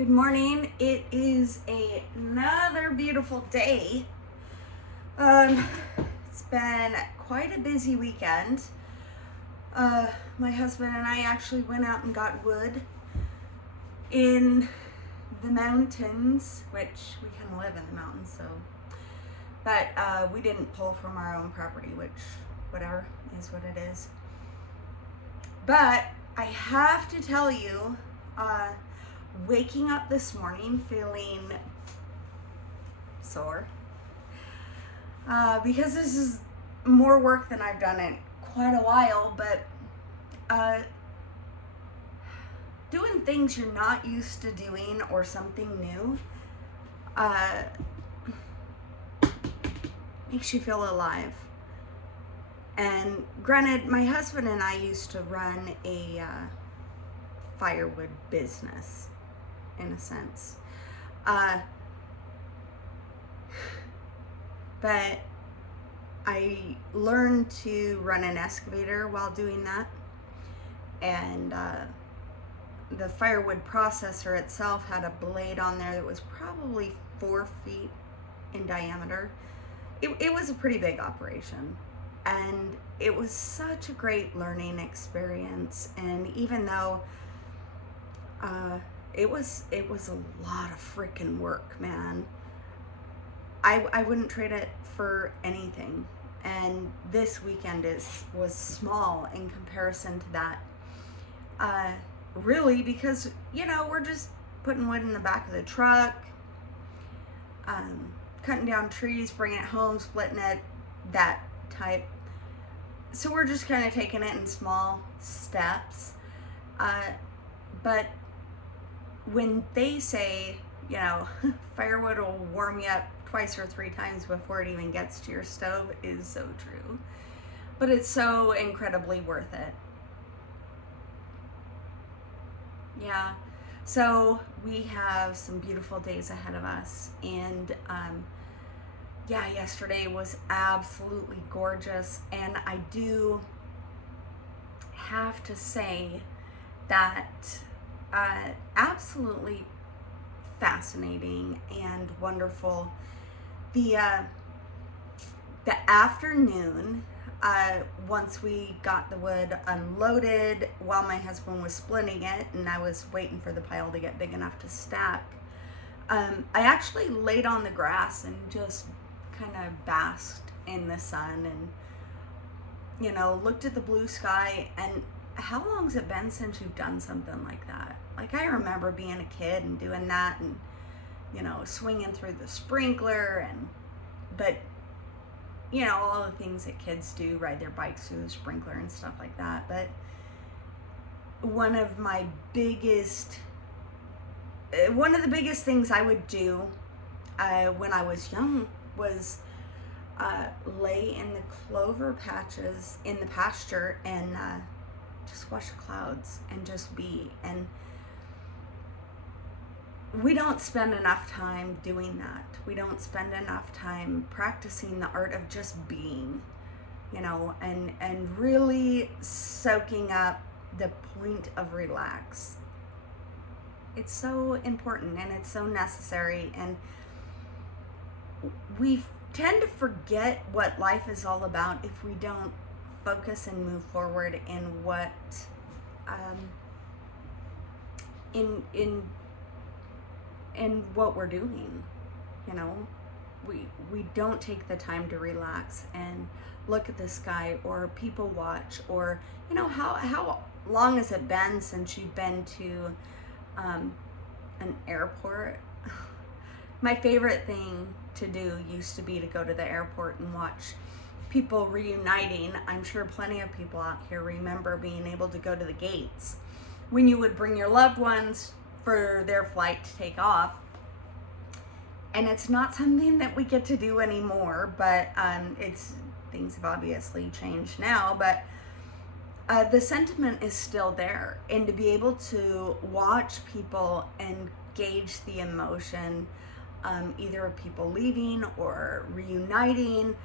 Good morning. It is another beautiful day. It's been quite a busy weekend. My husband and I actually went out and got wood in the mountains, which we kind of live in the mountains, but we didn't pull from our own property, which whatever is what it is. But I have to tell you, waking up this morning feeling sore because this is more work than I've done in quite a while, but doing things you're not used to doing or something new makes you feel alive. And granted, my husband and I used to run a firewood business, in a sense. But I learned to run an excavator while doing that. And the firewood processor itself had a blade on there that was probably 4 feet in diameter. It was a pretty big operation. And it was such a great learning experience. And even though it was a lot of freaking work, man, I wouldn't trade it for anything. And this weekend was small in comparison to that. Really, because we're just putting wood in the back of the truck, cutting down trees, bringing it home, splitting it, that type. So we're just kind of taking it in small steps. But when they say, firewood will warm you up twice or 3 times before it even gets to your stove, is so true. But it's so incredibly worth it. Yeah. So we have some beautiful days ahead of us. And yesterday was absolutely gorgeous. And I do have to say that absolutely fascinating and wonderful. The afternoon, once we got the wood unloaded, while my husband was splitting it and I was waiting for the pile to get big enough to stack, I actually laid on the grass and just kind of basked in the sun and looked at the blue sky. And how long's it been since you've done something like that? Like, I remember being a kid and doing that and swinging through the sprinkler, but all the things that kids do, ride their bikes through the sprinkler and stuff like that. But one of the biggest things I would do when I was young was lay in the clover patches in the pasture and just watch the clouds and just be. And we don't spend enough time doing that. We don't spend enough time practicing the art of just being, and really soaking up the point of relax. It's so important and it's so necessary. And we tend to forget what life is all about if we don't focus and move forward in what in what we're doing. We don't take the time to relax and look at the sky or people watch, or how long has it been since you've been to an airport? My favorite thing to do used to be to go to the airport and watch people reuniting. I'm sure plenty of people out here remember being able to go to the gates when you would bring your loved ones for their flight to take off. And it's not something that we get to do anymore, but things have obviously changed now, but the sentiment is still there. And to be able to watch people and gauge the emotion, either of people leaving or reuniting,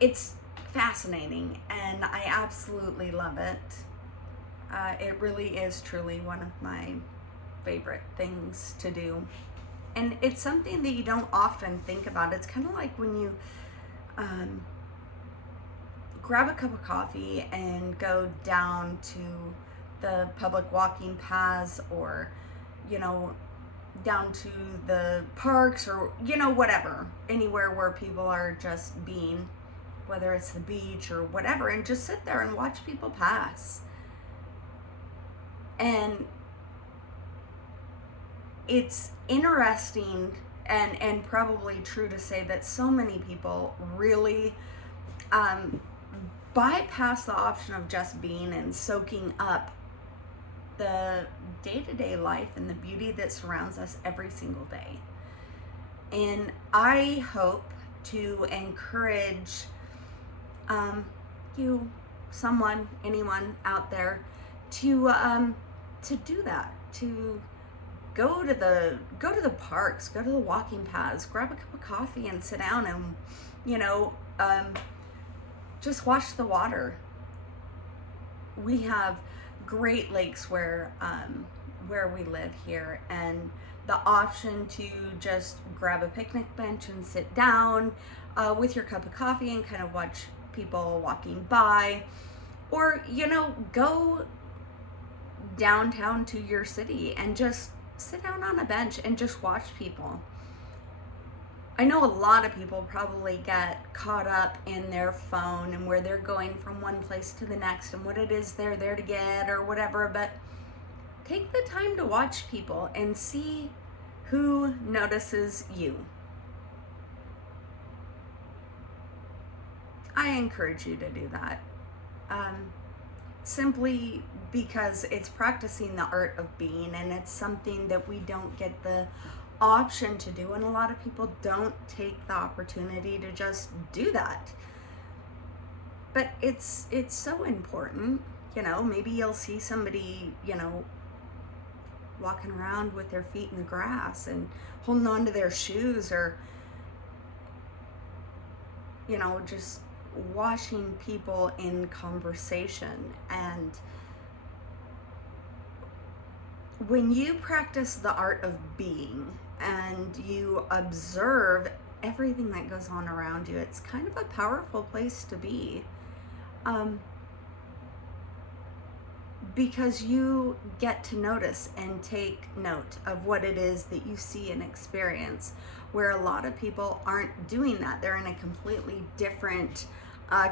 it's fascinating, and I absolutely love it. It really is truly one of my favorite things to do. And it's something that you don't often think about. It's kind of like when you grab a cup of coffee and go down to the public walking paths, or, you know, down to the parks, or, you know, whatever, anywhere where people are just being, whether it's the beach or whatever, and just sit there and watch people pass. And it's interesting and probably true to say that so many people really bypass the option of just being and soaking up the day-to-day life and the beauty that surrounds us every single day. And I hope to encourage you, someone, anyone out there, to do that, to go to the parks, go to the walking paths, grab a cup of coffee and sit down and, you know, just watch the water. We have great lakes where we live here, and the option to just grab a picnic bench and sit down with your cup of coffee and kind of watch people walking by, or, you know, go downtown to your city and just sit down on a bench and just watch people. I know a lot of people probably get caught up in their phone and where they're going from one place to the next and what it is they're there to get or whatever, but take the time to watch people and see who notices you. I encourage you to do that. Simply because it's practicing the art of being, and it's something that we don't get the option to do, and a lot of people don't take the opportunity to just do that. But it's so important. You know, maybe you'll see somebody, you know, walking around with their feet in the grass and holding on to their shoes, or, you know, just watching people in conversation. And when you practice the art of being and you observe everything that goes on around you, it's kind of a powerful place to be, because you get to notice and take note of what it is that you see and experience, where a lot of people aren't doing that. They're in a completely different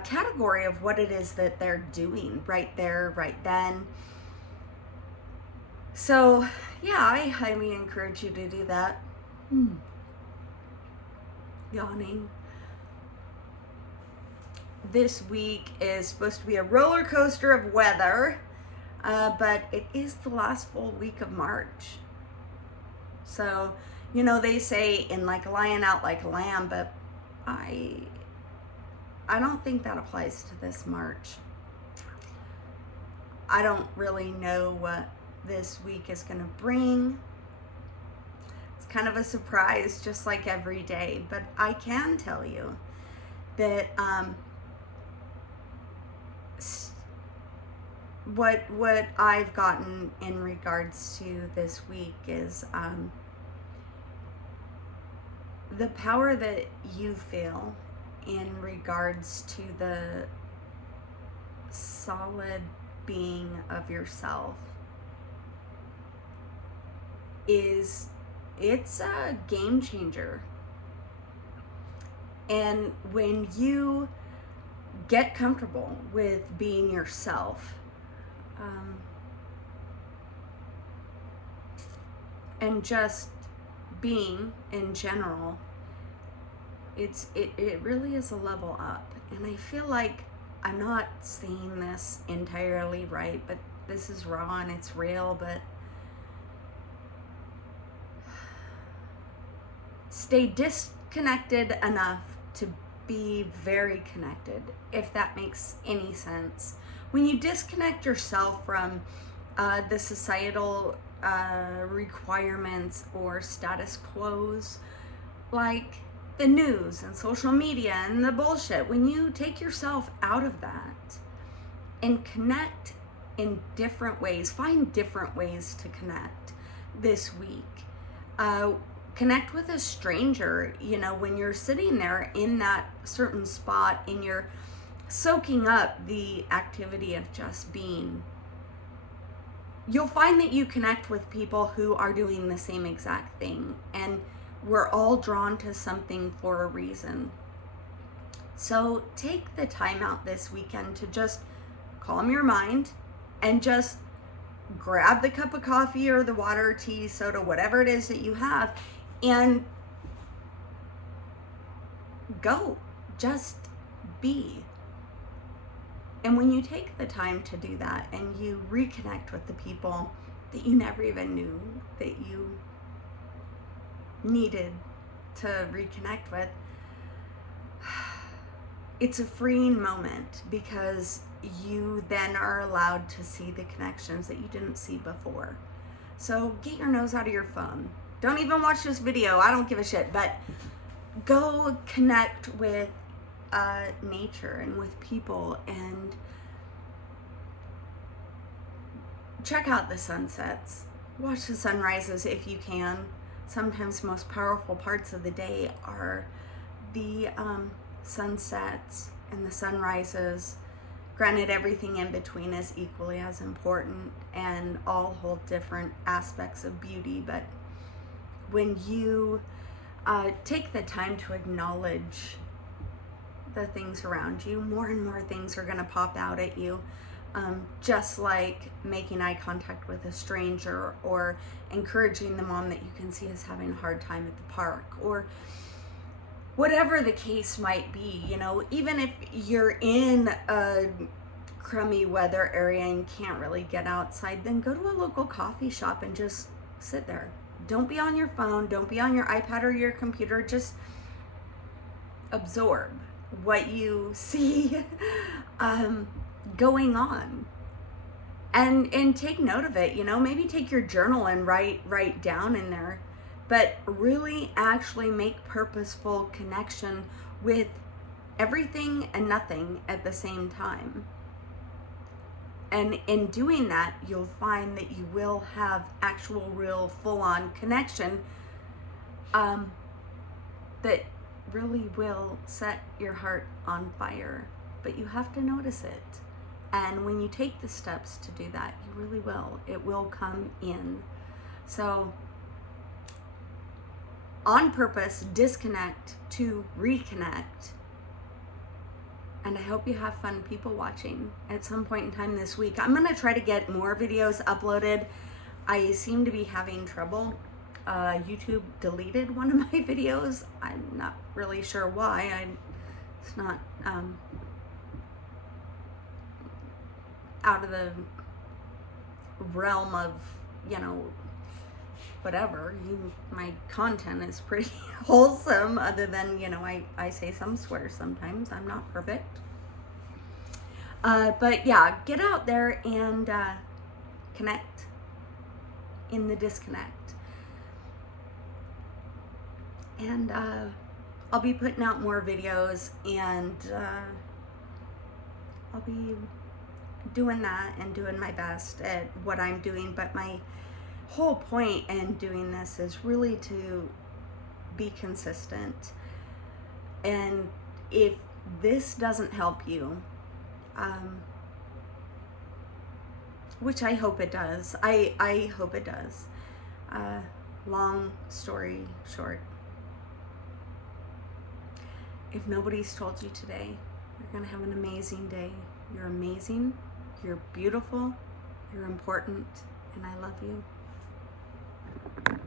category of what it is that they're doing right there, right then. So yeah, I highly encourage you to do that. Yawning. This week is supposed to be a roller coaster of weather, but it is the last full week of March. So, you know, they say in like a lion, out like a lamb, but I don't think that applies to this March. I don't really know what this week is going to bring. It's kind of a surprise, just like every day, but I can tell you that what I've gotten in regards to this week is the power that you feel in regards to the solid being of yourself it's a game changer. And when you get comfortable with being yourself, and just being in general, it really is a level up. And I feel like I'm not saying this entirely right, but this is raw and it's real, but stay disconnected enough to be very connected, if that makes any sense. When you disconnect yourself from the societal requirements or status quos, like the news and social media and the bullshit, when you take yourself out of that and connect in different ways, find different ways to connect, this week. Connect with a stranger, you know, when you're sitting there in that certain spot and you're soaking up the activity of just being. You'll find that you connect with people who are doing the same exact thing, and we're all drawn to something for a reason. So take the time out this weekend to just calm your mind and just grab the cup of coffee or the water, tea, soda, whatever it is that you have, and go. Just be. And when you take the time to do that and you reconnect with the people that you never even knew that you needed to reconnect with, it's a freeing moment, because you then are allowed to see the connections that you didn't see before. So get your nose out of your phone. Don't even watch this video. I don't give a shit. But go connect with nature and with people, and check out the sunsets. Watch the sunrises if you can. Sometimes the most powerful parts of the day are the sunsets and the sunrises. Granted, everything in between is equally as important and all hold different aspects of beauty, but when you take the time to acknowledge the things around you, more and more things are going to pop out at you. Just like making eye contact with a stranger, or encouraging the mom that you can see is having a hard time at the park, or whatever the case might be. You know, even if you're in a crummy weather area and can't really get outside, then go to a local coffee shop and just sit there. Don't be on your phone, don't be on your iPad or your computer. Just absorb what you see going on, and take note of it. You know, maybe take your journal and write down in there, but really actually make purposeful connection with everything and nothing at the same time. And in doing that, you'll find that you will have actual, real, full-on connection that really will set your heart on fire. But you have to notice it. And when you take the steps to do that, you really will. It will come in. So, on purpose, disconnect to reconnect. And I hope you have fun people watching at some point in time this week. I'm going to try to get more videos uploaded. I seem to be having trouble. YouTube deleted one of my videos. I'm not really sure why. It's not out of the realm of, you know, whatever. My content is pretty wholesome, other than, you know, I say some swears sometimes. I'm not perfect. But yeah, get out there and connect in the disconnect. And I'll be putting out more videos, and I'll be doing that and doing my best at what I'm doing. But my whole point in doing this is really to be consistent. And if this doesn't help you, which I hope it does, I hope it does. Long story short, if nobody's told you today, you're gonna have an amazing day. You're amazing, you're beautiful, you're important, and I love you.